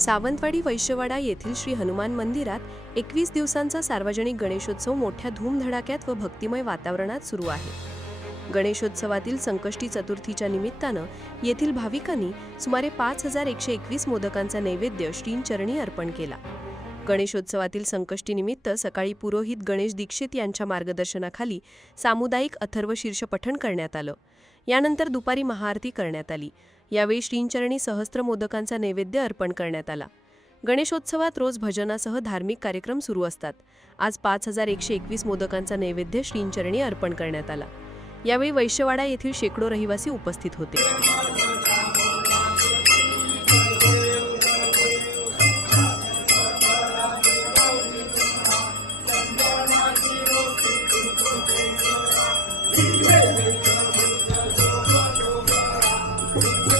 सावंतवाडी वैश्यवाडा येथील श्री हनुमान मंदिरात एकवीस दिवसांचा सार्वजनिक गणेशोत्सव मोठ्या धूमधडाक्यात व भक्तिमय वातावरणात सुरू आहे. गणेशोत्सवातील संकष्टी चतुर्थीच्या निमित्तानं येथील भाविकांनी सुमारे पाच हजार एकशे एकवीस मोदकांचा नैवेद्य श्रींचरणी अर्पण केला. गणेशोत्सवातील संकष्टीनिमित्त सकाळी पुरोहित गणेश दीक्षित यांच्या मार्गदर्शनाखाली सामुदायिक अथर्व शीर्ष पठण करण्यात आलं. यानंतर दुपारी महाआरती करण्यात आली. यावेळी श्रींचरणी सहस्त्र मोदकांचा नैवेद्य अर्पण करण्यात आला. गणेशोत्सवात रोज भजनासह धार्मिक कार्यक्रम सुरू असतात. आज पाच हजार एकशे एकवीस मोदकांचा नैवेद्य श्रींचरणी अर्पण करण्यात आला. यावेळी वैश्यवाडा येथील शेकडो रहिवासी उपस्थित होते. Thank you.